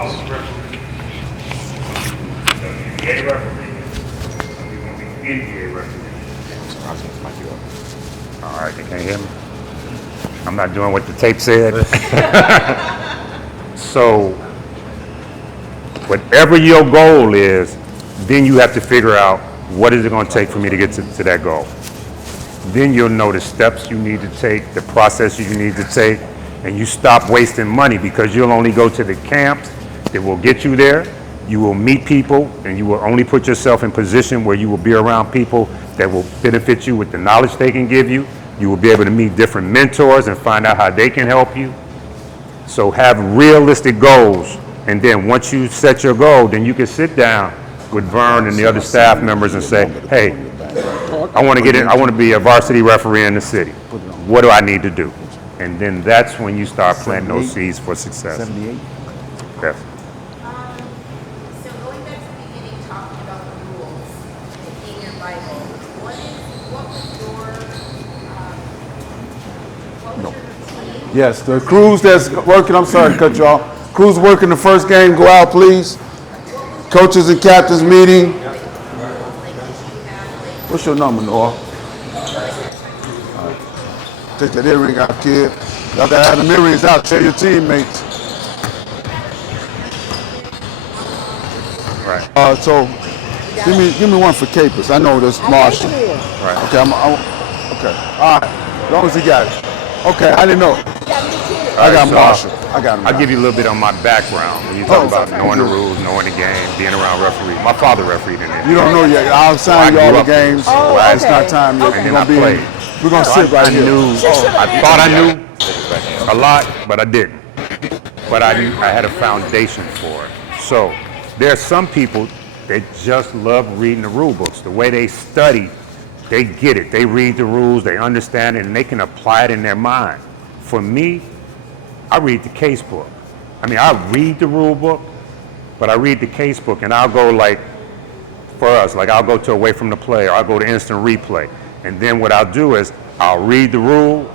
House referee, WNBA referee, we want to be NBA referee. All right, they can't hear me. I'm not doing what the tape said. So, whatever your goal is, then you have to figure out what is it going to take for me to get to that goal. Then you'll know the steps you need to take, the processes you need to take, and you stop wasting money because you'll only go to the camps that will get you there. You will meet people, and you will only put yourself in position where you will be around people that will benefit you with the knowledge they can give you. You will be able to meet different mentors and find out how they can help you. So have realistic goals, and then once you set your goal, then you can sit down with Vern and the other staff members and say, hey, I want to get in, I want to be a varsity referee in the city. What do I need to do? And then that's when you start planting those seeds for success. 78? Yes. So going back to the beginning, talking about the rules in your Bible, what was your routine? Yes, the crews that's working, I'm sorry to cut you off. Crews working the first game, go out, please. Coaches and captains meeting. What's your number, Noah? Take that earring out, kid. Y'all gotta have the earrings out. Share your teammates. Right. So, give me one for Capers. I know this Marshall. Right. Okay, okay. All right. As long as he got it. Okay, I didn't know. I got so Marshall. I got him. I'll give you a little bit on my background. When you talk about knowing the rules, knowing the game, being around referees. My father refereed in it. You don't know yet. I'll sign you all the games. It's not time yet. And then I played. We're gonna So sit right I here. knew, I thought I knew a lot, but I didn't. But I had a foundation for it. So there are some people that just love reading the rule books. The way they study, they get it. They read the rules, they understand it, and they can apply it in their mind. For me, I read the case book. I mean, I read the rule book, but I read the case book, and I'll go like, for us, like I'll go to away from the play, or I'll go to instant replay. And then what I'll do is I'll read the rule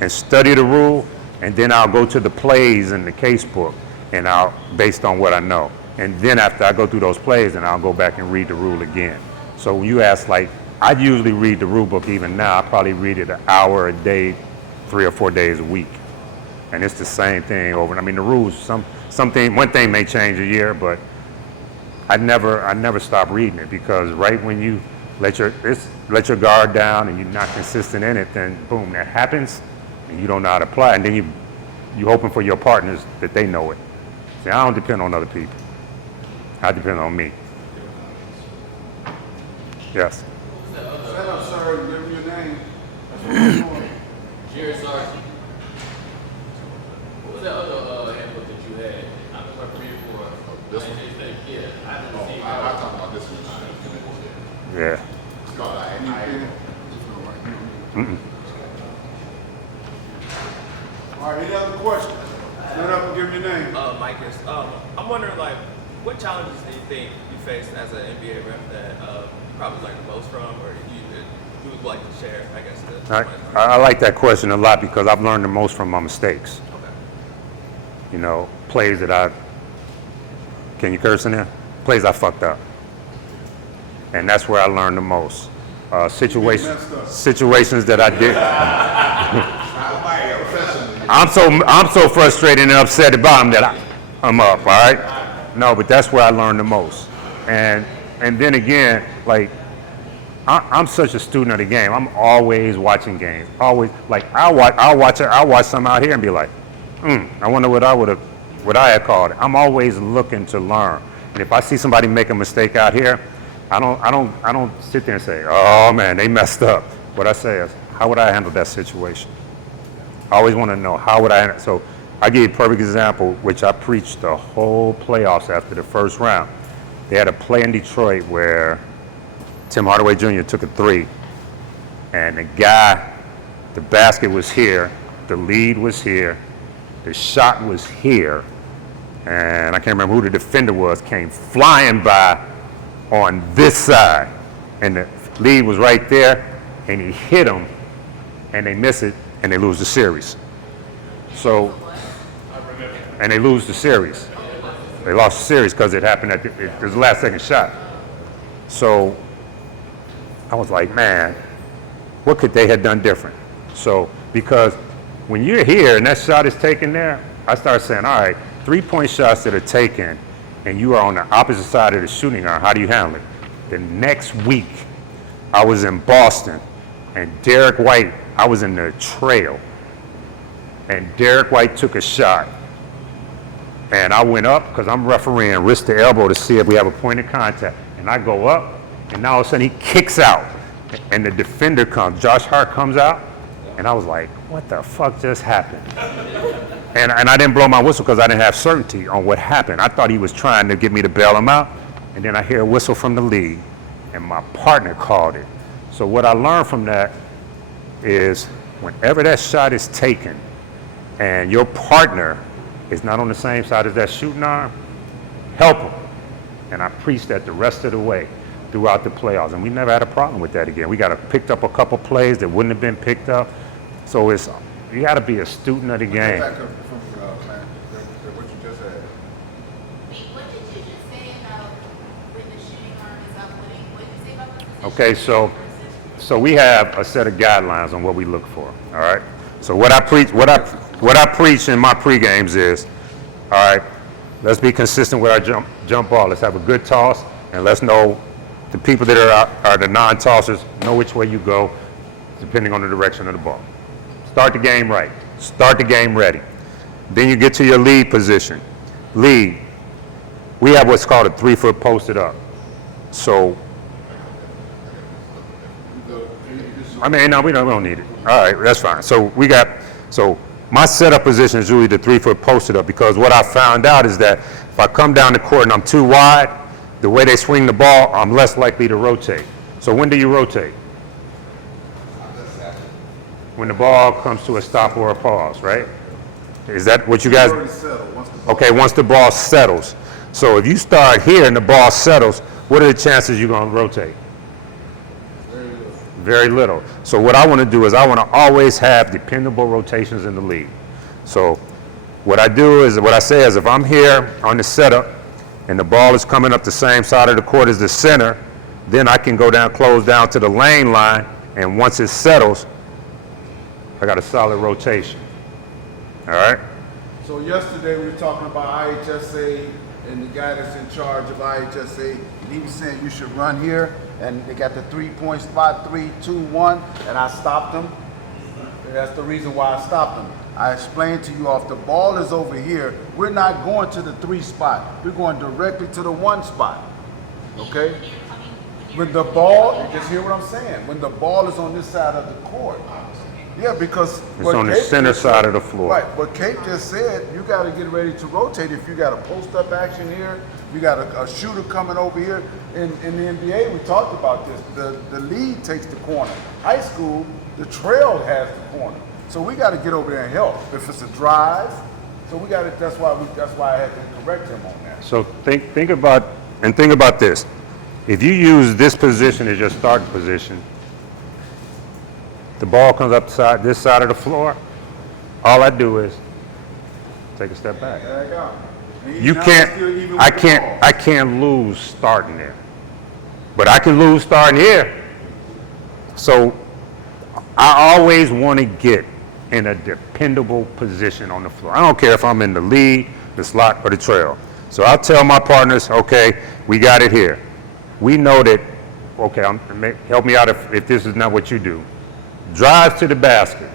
and study the rule, and then I'll go to the plays in the case book, and I'll, based on what I know. And then after I go through those plays, and I'll go back and read the rule again. So when you ask, like, I usually read the rule book even now. I probably read it an hour a day, 3 or 4 days a week. And it's the same thing over. I mean, the rules, one thing may change a year, but I never stop reading it, because right when you let your guard down and you're not consistent in it, then boom, that happens, and you don't know how to apply it. And then you hoping for your partners that they know it. See, I don't depend on other people. I depend on me. Yes. Stand up, sir, and give me your name. That's what we're doing. Jerry Sargent. What was that other handbook that you had? I was referee for this one. Yeah, I didn't see. I talked about this one. Yeah. All right, any other questions? Stand up and give me your name. Mike, I'm wondering, like, what challenges do you think you faced as an NBA ref that you probably learned the most from, or you would like to share, I guess? I like that question a lot, because I've learned the most from my mistakes. Okay. You know, plays that can you curse in there? Plays I fucked up. And that's where I learned the most. Situations that I did. I'm so frustrated and upset about them that I'm up, all right? No, but that's where I learned the most. And then again, like, I'm such a student of the game. I'm always watching games. Always, like, I'll watch some out here and be like, I wonder what I had called it. I'm always looking to learn. And if I see somebody make a mistake out here, I don't sit there and say, oh man, they messed up. What I say is, how would I handle that situation? I always want to know, how would I handle. So I give you a perfect example, which I preached the whole playoffs after the first round. They had a play in Detroit where Tim Hardaway Jr. took a three, and the basket was here, the lead was here, the shot was here, and I can't remember who the defender was, came flying by on this side, and the lead was right there, and he hit him, and they miss it, and they lose the series. So, and they lose the series. They lost the series because it happened at it was the last second shot. So I was like, man, what could they have done different? So because when you're here and that shot is taken there, I started saying, all right, 3-point shots that are taken and you are on the opposite side of the shooting arm, how do you handle it? The next week, I was in Boston and Derek White, I was in the trail and Derek White took a shot and I went up because I'm refereeing wrist to elbow to see if we have a point of contact. And I go up and now all of a sudden he kicks out and the defender comes, Josh Hart comes out and I was like, what the fuck just happened? And I didn't blow my whistle because I didn't have certainty on what happened. I thought he was trying to get me to bail him out. And then I hear a whistle from the league, and my partner called it. So what I learned from that is whenever that shot is taken and your partner is not on the same side as that shooting arm, help him. And I preached that the rest of the way throughout the playoffs. And we never had a problem with that again. We picked up a couple plays that wouldn't have been picked up. So you got to be a student of the game. Back up from what you just said. Wait, what did you just say about when the shooting arm is up? What did you say about the position? Okay, so we have a set of guidelines on what we look for. All right. So what I preach in my pre-games is, all right, let's be consistent with our jump ball. Let's have a good toss, and let's know the people that are the non-tossers know which way you go, depending on the direction of the ball. Start the game right. Start the game ready. Then you get to your lead position. Lead. We have what's called a 3-foot posted up. So, I mean, no, we don't need it. All right, that's fine. So my setup position is usually the 3-foot posted up because what I found out is that if I come down the court and I'm too wide, the way they swing the ball, I'm less likely to rotate. So when do you rotate? When the ball comes to a stop or a pause, right? Is that what you guys? Okay, once the ball settles. So if you start here and the ball settles, what are the chances you're going to rotate? Very little. So what I want to do is I want to always have dependable rotations in the league. So what I say is if I'm here on the setup and the ball is coming up the same side of the court as the center, then I can go down, close down to the lane line, and once it settles, I got a solid rotation. All right? So yesterday we were talking about IHSA and the guy that's in charge of IHSA, and he was saying you should run here, and they got the 3-point spot, 3, 2, 1, and I stopped him. And that's the reason why I stopped him. I explained to you, if the ball is over here, we're not going to the 3 spot. We're going directly to the 1 spot. Okay? When the ball, you just hear what I'm saying. When the ball is on this side of the court. Yeah, because it's on the center side of the floor. Right, but Kate just said you got to get ready to rotate. If you got a post-up action here, you got a shooter coming over here. In the NBA, we talked about this. The lead takes the corner. High school, the trail has the corner. So we got to get over there and help. If it's a drive, so we got to. That's why I had to correct him on that. So think about this. If you use this position as your starting position, the ball comes up this side of the floor, all I do is take a step back. There you go. I can't lose starting there. But I can lose starting here. So I always want to get in a dependable position on the floor. I don't care if I'm in the lead, the slot, or the trail. So I'll tell my partners, okay, we got it here. We know that, okay, help me out if this is not what you do. Drives to the basket.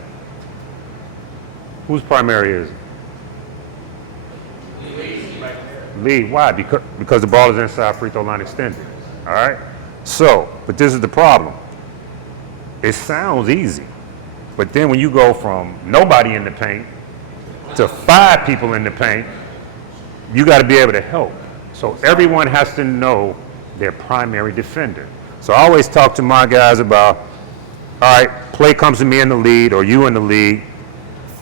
Whose primary is it? Lead. Why? Because the ball is inside free throw line extended. All right? So, but this is the problem. It sounds easy. But then when you go from nobody in the paint to 5 people in the paint, you got to be able to help. So everyone has to know their primary defender. So I always talk to my guys about, all right, play comes to me in the lead or you in the lead.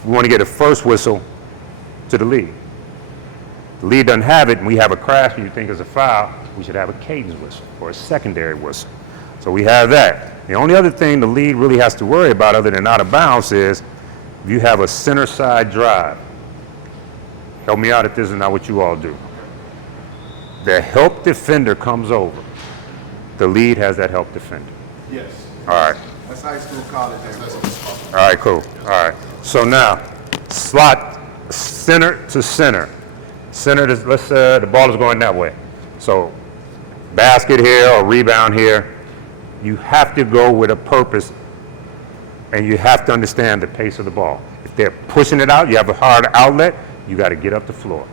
We want to get a first whistle to the lead. The lead doesn't have it and we have a crash and you think it's a foul, we should have a cadence whistle or a secondary whistle. So we have that. The only other thing the lead really has to worry about other than out of bounds is if you have a center side drive. Help me out if this is not what you all do. the help defender comes over, the lead has that help defender. Yes. All right. That's high school, college. All right, cool. All right. So now, slot center to center. Center to, let's say the ball is going that way. So basket here or rebound here. You have to go with a purpose, and you have to understand the pace of the ball. If they're pushing it out, you have a hard outlet, you got to get up the floor.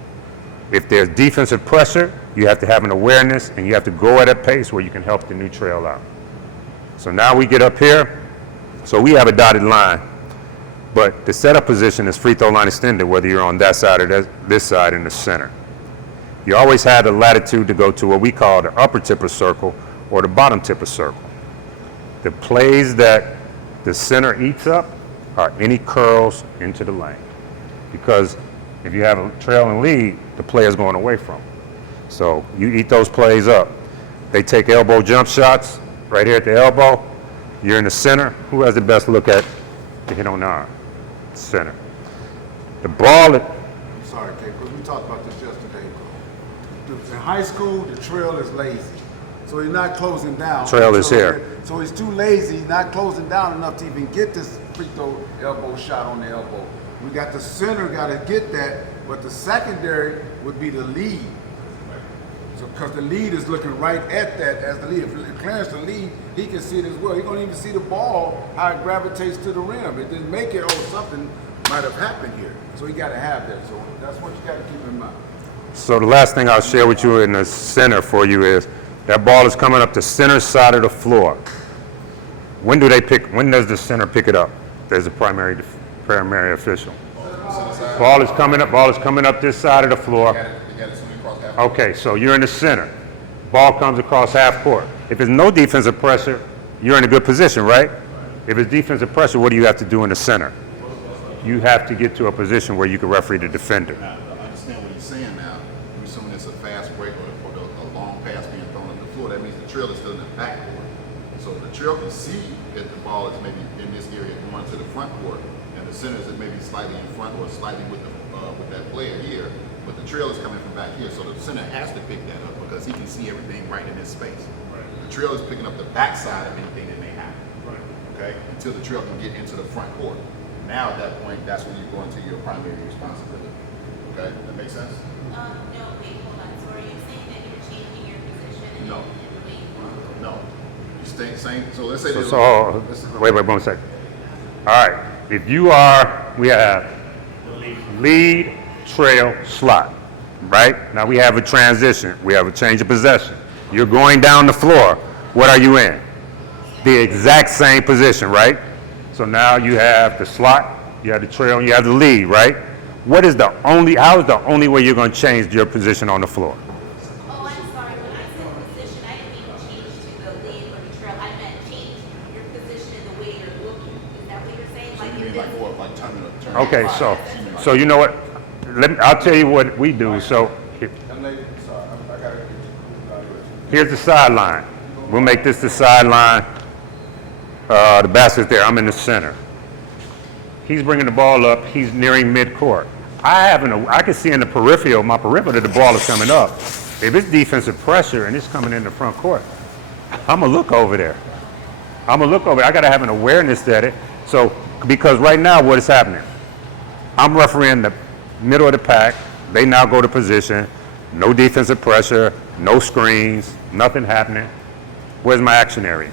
If there's defensive pressure, you have to have an awareness, and you have to go at a pace where you can help the new trail out. So now we get up here. So we have a dotted line, but the setup position is free throw line extended, whether you're on that side or this side in the center. You always have the latitude to go to what we call the upper tip of circle or the bottom tip of circle. The plays that the center eats up are any curls into the lane, because if you have a trailing lead, the player's going away from them. So you eat those plays up. They take elbow jump shots right here at the elbow. You're in the center. Who has the best look at to hit on the arm? Center. The ball, I'm sorry, Kate, because we talked about this yesterday. In high school, the trail is lazy. So he's not closing down. Trail is here. So he's too lazy, he's not closing down enough to even get this free throw elbow shot on the elbow. We got the center got to get that, but the secondary would be the lead. So because the lead is looking right at that as the lead. If Clarence the lead, he can see it as well. He don't even see the ball, how it gravitates to the rim. It didn't make it, oh, something might have happened here. So he got to have that. So that's what you got to keep in mind. so the last thing I'll share with you in the center for you is that ball is coming up the center side of the floor. When does the center pick it up? There's a primary official. Ball is coming up this side of the floor. Okay, so you're in the center. Ball comes across half court. If there's no defensive pressure, you're in a good position, right? If it's defensive pressure, what do you have to do in the center? You have to get to a position where you can referee the defender. Now, I understand what you're saying now. You're assuming it's a fast break or a long pass being thrown on the floor. That means the trail is still in the backcourt. So the trail can see that the ball is maybe in this area going to the front court, and the center is maybe slightly in front or slightly with that player here. But the trail is coming from back here, so the center has to pick that up because he can see everything right in this space. The trail is picking up the backside of anything that may happen. Okay, until the trail can get into the front court. Now at that point, that's when you go into your primary responsibility. Okay, that makes sense? No, wait, hold on. So are you saying that you're changing your position in No. the way you want? No. You stay same. So let's say Wait, 1 second. All right, we have lead, trail, slot, right? Now we have a transition. We have a change of possession. You're going down the floor. What are you in? The exact same position, right? So now you have the slot, you have the trail, and you have the lead, right? How is the only way you're going to change your position on the floor? Oh, I'm sorry. When I said position, I didn't mean change to the lead or the trail. I meant change your position in the way you're looking. Is that what you're saying? you Like mean if like this, more like turn. Okay, so you know what? I'll tell you what we do. So Young lady, sorry, I got to get you. here's the sideline. We'll make this the sideline. The basket's there. I'm in the center. He's bringing the ball up. He's nearing midcourt. I can see in the peripheral, my peripheral, that the ball is coming up. If it's defensive pressure and it's coming in the front court, I'm going to look over there. I got to have an awareness that it. So, because right now, what is happening? I'm refereeing the middle of the pack. They now go to position. No defensive pressure, no screens, nothing happening. Where's my action area?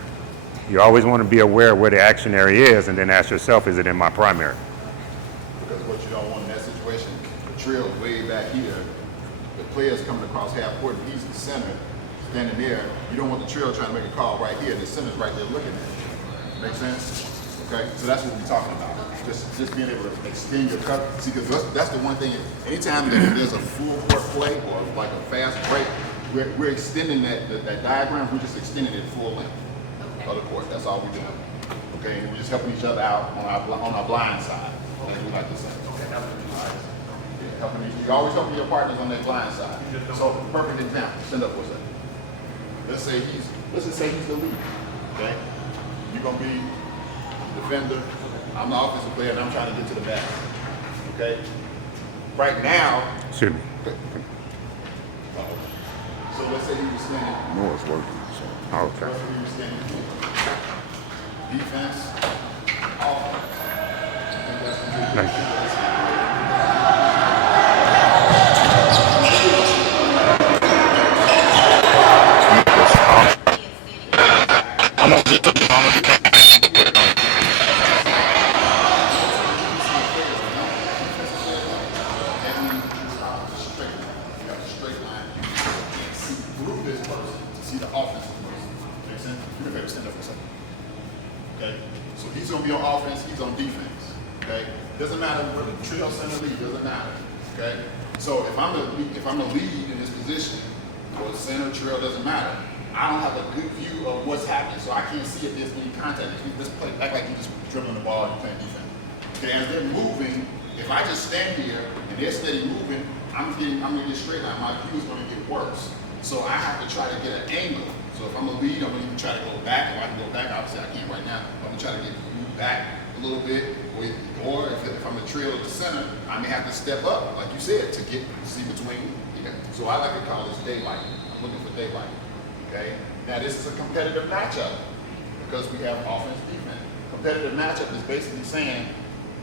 You always want to be aware of where the action area is and then ask yourself, is it in my primary? Because what you don't want in that situation, the trail is way back here. The player's coming across half court and he's the center, standing there. You don't want the trail trying to make a call right here. The center's right there looking at you. Make sense? Okay, so that's what we're talking about. Just being able to extend your cover. See, because that's the one thing. Anytime that there's a full court play or like a fast break, we're extending that diagram. We're just extending it full length of the court. That's all we're doing. Okay, and we're just helping each other out on our blind side. As we like to say. Okay, all right. You always helping your partners on that blind side. So, perfect example. Stand up for a second. Let's just say he's the lead. Okay, you're gonna be defender. I'm the offensive player, and I'm trying to get to the basket. Okay. Right now. Excuse me. So let's say he was standing. No, it's working. So. Okay. Let's say he was standing here. Defense, offense. I think that's the Thank you. That means you stop the straight line. You got a straight line. You can't see through this person to see the offensive person. Make sense? You can stand up for a second. Okay? So he's going to be on offense, he's on defense. Okay? Doesn't matter where the trio center lead, doesn't matter. Okay? So if I'm the lead in this position, or center trail doesn't matter. I don't have a good view of what's happening, so I can't see if there's any contact. Let's play act like you're just dribbling the ball and playing defense. Okay, as they're moving, if I just stand here and they're steady moving, I'm gonna get straight line. My view is gonna get worse. So I have to try to get an angle. So if I'm a lead, I'm gonna even try to go back. If I can go back, obviously I can't right now. I'm gonna try to get moved back a little bit, or if I'm the trail at the center, I may have to step up, like you said, to see between. Yeah. So I like to call this daylight. I'm looking for daylight. Okay. Now this is a competitive matchup because we have offense, defense. Competitive matchup is basically saying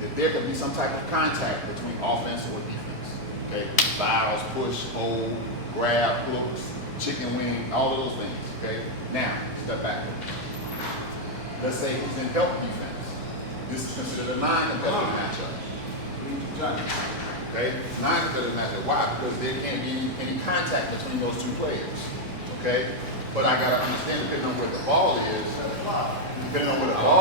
that there can be some type of contact between offense or defense. Okay. Fouls, push, hold, grab, hooks, chicken wing, all of those things. Okay. Now step back. Let's say he's in help defense. This is considered a non-competitive matchup. Okay, non-competitive matchup. Why? Because there can't be any contact between those two players. Okay, but I gotta understand depending on where the ball is, depending on where the ball